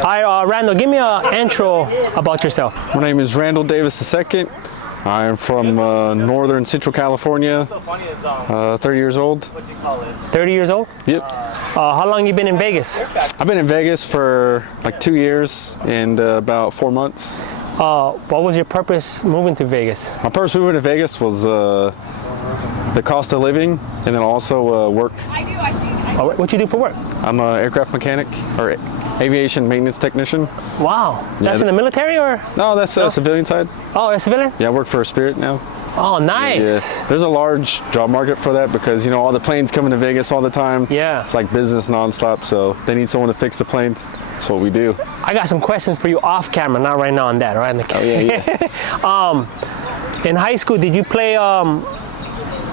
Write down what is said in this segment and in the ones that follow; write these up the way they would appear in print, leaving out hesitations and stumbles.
Hi, Randall, give me an intro about yourself. My name is Randall Davis II. I am from northern Central California, 30 years old. 30 years old? Yep. How long you been in Vegas? I've been in Vegas for like 2 years and about 4 months. What was your purpose moving to Vegas? My purpose moving to Vegas was the cost of living and then also work. What you do for work? I'm an aircraft mechanic or aviation maintenance technician. Wow. That's in the military or? No, that's civilian side. Oh, that's civilian? Yeah, I work for Spirit now. Oh, nice. Yeah. There's a large job market for that because, you know, all the planes coming to Vegas all the time. Yeah. It's like business nonstop, so they need someone to fix the planes. That's what we do. I got some questions for you off camera, not right now on that, right? Oh, yeah. In high school, did you play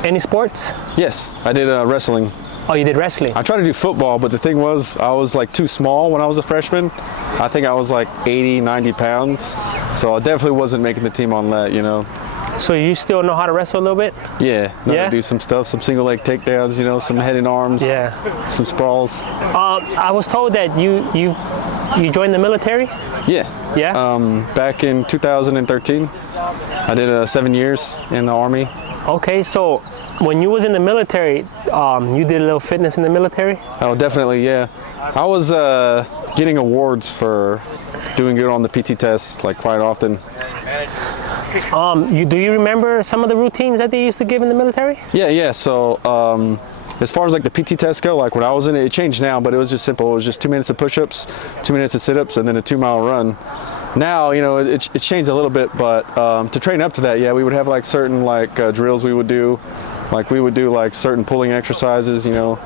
any sports? Yes, I did wrestling. Oh, you did wrestling? I tried to do football, but the thing was, I was like too small when I was a freshman. I think I was like 80, 90 pounds. So I definitely wasn't making the team on that, you know. So you still know how to wrestle a little bit? Yeah, know how to do some stuff, some single leg takedowns, you know, some head and arms, some sprawls. I was told that you joined the military? Yeah. Yeah? Back in 2013, I did 7 years in the Army. Okay, so when you was in the military, you did a little fitness in the military? Oh, definitely, yeah. I was getting awards for doing good on the PT test, like quite often. Do you remember some of the routines that they used to give in the military? Yeah. So as far as like the PT test go, like when I was in it, it changed now, but it was just simple. It was just 2 minutes of push-ups, 2 minutes of sit-ups, and then a 2-mile run. Now, you know, it's changed a little bit, but to train up to that, yeah, we would have like certain like drills we would do. Like we would do like certain pulling exercises, you know.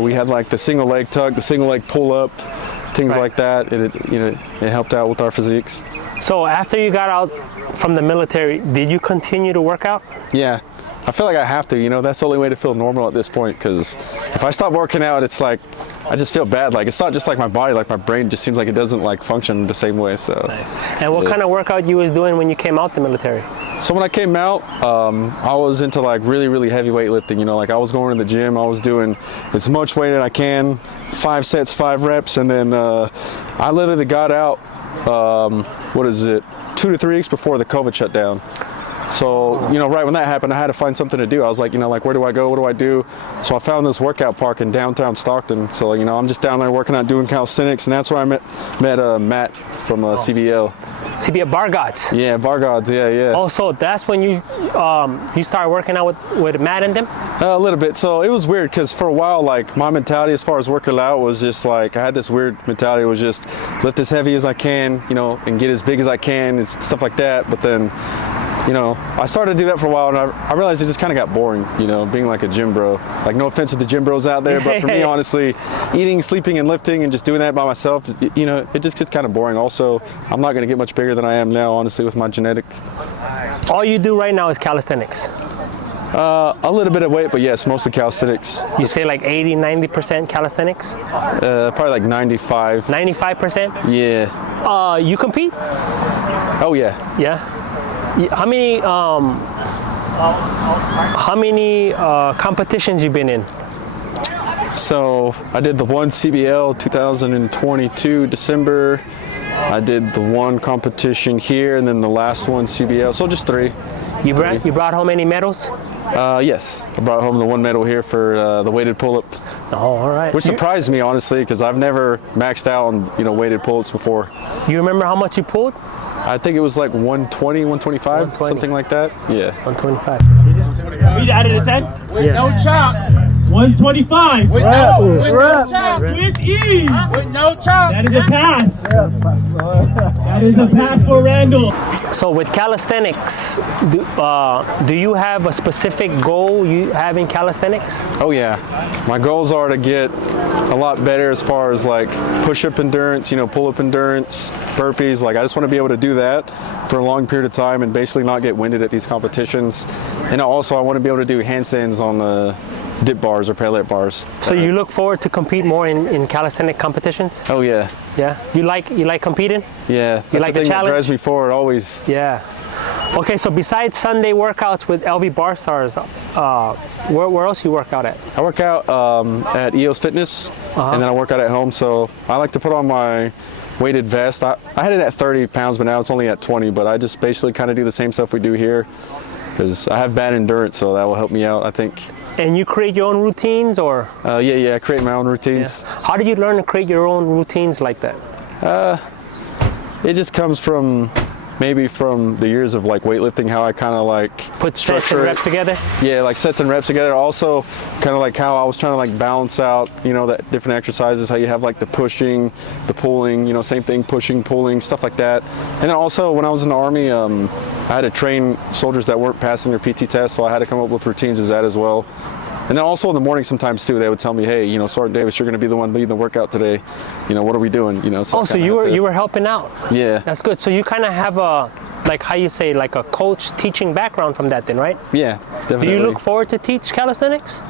We had like the single leg tuck, the single leg pull up, things like that. It helped out with our physiques. So after you got out from the military, did you continue to work out? Yeah. I feel like I have to, you know, that's the only way to feel normal at this point, because if I stop working out, it's like, I just feel bad. Like, it's not just like my body, like my brain just seems like it doesn't like function the same way, so. Nice. And what kind of workout you was doing when you came out the military? So when I came out, I was into like really, really heavy weightlifting, you know, like I was going to the gym, I was doing as much weight as I can, 5 sets, 5 reps, and then I literally got out, 2 to 3 weeks before the COVID shutdown. So, you know, right when that happened, I had to find something to do. I was like, you know, like, where do I go? What do I do? So I found this workout park in downtown Stockton. So, you know, I'm just down there working out, doing calisthenics, and that's where I met Matt from CBL. CBL Bar Gods? Yeah, Bar Gods, yeah. Oh, so that's when you started working out with Matt and them? A little bit. So it was weird because for a while, like, my mentality as far as working out was just like, I had this weird mentality. It was just lift as heavy as I can, you know, and get as big as I can and stuff like that. But then, you know, I started to do that for a while, and I realized it just kind of got boring, you know, being like a gym bro. Like, no offense to the gym bros out there, but for me, honestly, eating, sleeping, and lifting and just doing that by myself, you know, it just gets kind of boring. Also, I'm not going to get much bigger than I am now, honestly, with my genetic. All you do right now is calisthenics? A little bit of weight, but yes, mostly calisthenics. You say like 80, 90% calisthenics? Probably like 95. 95%? Yeah. You compete? Oh, yeah. Yeah? How many competitions you been in? So I did the one CBL 2022 December. I did the one competition here, and then the last one CBL. So just 3. You brought home any medals? Yes, I brought home the 1 medal here for the weighted pull-up. Oh, all right. Which surprised me, honestly, because I've never maxed out on, you know, weighted pull-ups before. You remember how much you pulled? I think it was like 120, 125, something like that. Yeah. 125. Read out of the 10? With no chop. 125. With no chop. With ease. With no chop. That is a pass. That is a pass for Randall. So with calisthenics, do you have a specific goal you have in calisthenics? Oh yeah. My goals are to get a lot better as far as like push-up endurance, you know, pull-up endurance, burpees. Like I just want to be able to do that for a long period of time and basically not get winded at these competitions. And also I want to be able to do handstands on the dip bars or pallet bars. So you look forward to compete more in calisthenic competitions? Oh yeah. Yeah. You like competing? Yeah. You like the challenge? That drives me forward always. Yeah. Okay, so besides Sunday workouts with LV Bar Stars, where else you work out at? I work out at EOS Fitness, and then I work out at home. So I like to put on my weighted vest. I had it at 30 pounds, but now it's only at 20. But I just basically kind of do the same stuff we do here, because I have bad endurance, so that will help me out, I think. And you create your own routines, or? Yeah, I create my own routines. Yeah. How did you learn to create your own routines like that? It just comes from maybe from the years of like weightlifting, how I kind of like put sets and reps together. Yeah, like sets and reps together. Also, kind of like how I was trying to like balance out, you know, that different exercises. How you have like the pushing, the pulling, you know, same thing, pushing, pulling, stuff like that. And then also when I was in the Army, I had to train soldiers that weren't passing their PT test, so I had to come up with routines as that as well. And then also in the morning sometimes too, they would tell me, hey, you know, Sergeant Davis, you're going to be the one leading the workout today. You know, what are we doing? You know. So so you were helping out. Yeah. That's good. So you kind of have a, like how you say, like a coach teaching background from that then, right? Yeah, definitely. Do you look forward to teach calisthenics?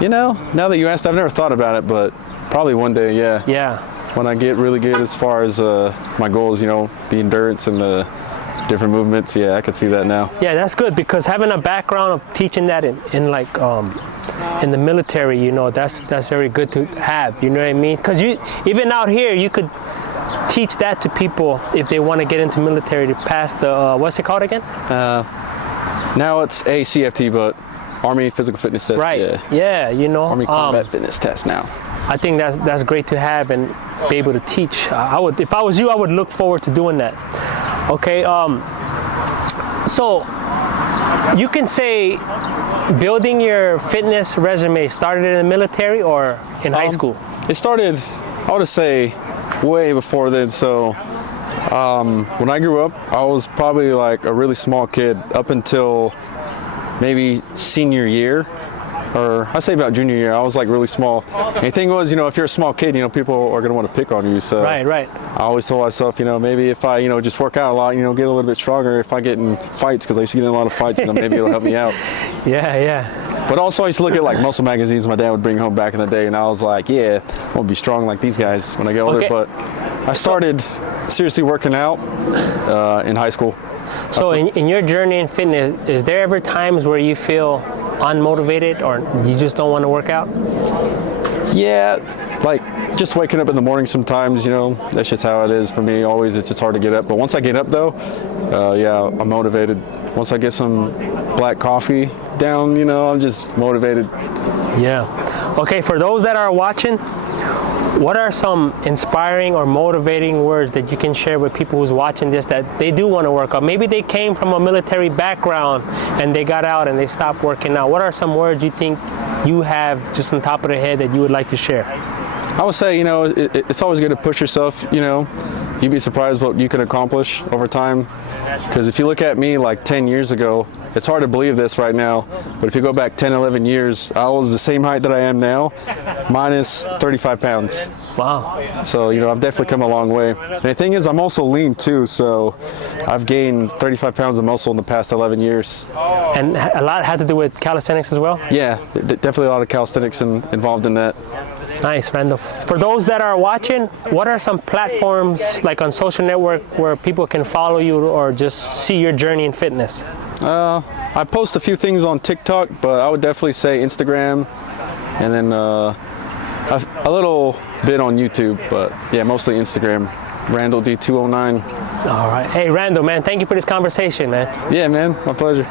You know, now that you asked, I've never thought about it, but probably one day, yeah. Yeah. When I get really good as far as my goals, you know, the endurance and the different movements, yeah, I could see that now. Yeah, that's good, because having a background of teaching that in like in the military, you know, that's very good to have. You know what I mean? Because you even out here, you could teach that to people if they want to get into military to pass the what's it called again? Now it's a CFT, but Army Physical Fitness Test. Right. Yeah, you know. Army Combat Fitness Test now. I think that's great to have and be able to teach. I would, if I was you, I would look forward to doing that. Okay. So you can say building your fitness resume started in the military or in high school? It started, I would say, way before then. So when I grew up, I was probably like a really small kid up until maybe senior year, or I say about junior year. I was like really small. And the thing was, you know, if you're a small kid, you know, people are going to want to pick on you. So right. I always told myself, you know, maybe if I, you know, just work out a lot, you know, get a little bit stronger, if I get in fights, because I used to get in a lot of fights, you know, maybe it'll help me out. Yeah. But also I used to look at like muscle magazines my dad would bring home back in the day, and I was like, yeah, I want to be strong like these guys when I get older. Okay. But I started seriously working out in high school. So in your journey in fitness, is there ever times where you feel unmotivated or you just don't want to work out? Yeah, like just waking up in the morning sometimes, you know, that's just how it is for me. Always, it's just hard to get up. But once I get up though, yeah, I'm motivated. Once I get some black coffee down, you know, I'm just motivated. Yeah. Okay, for those that are watching, what are some inspiring or motivating words that you can share with people who's watching this that they do want to work out? Maybe they came from a military background and they got out and they stopped working out. What are some words you think you have just on top of the head that you would like to share? I would say, you know, it's always good to push yourself, you know. You'd be surprised what you can accomplish over time. Because if you look at me like 10 years ago, it's hard to believe this right now, but if you go back 10, 11 years, I was the same height that I am now, minus 35 pounds. Wow. So, you know, I've definitely come a long way. And the thing is, I'm also lean too, so I've gained 35 pounds of muscle in the past 11 years. And a lot had to do with calisthenics as well? Yeah, definitely a lot of calisthenics involved in that. Nice, Randall. For those that are watching, what are some platforms like on social network where people can follow you or just see your journey in fitness? I post a few things on TikTok, but I would definitely say Instagram, and then a little bit on YouTube, but yeah, mostly Instagram. Randall D209. All right. Hey, Randall, man, thank you for this conversation, man. Yeah, man, my pleasure.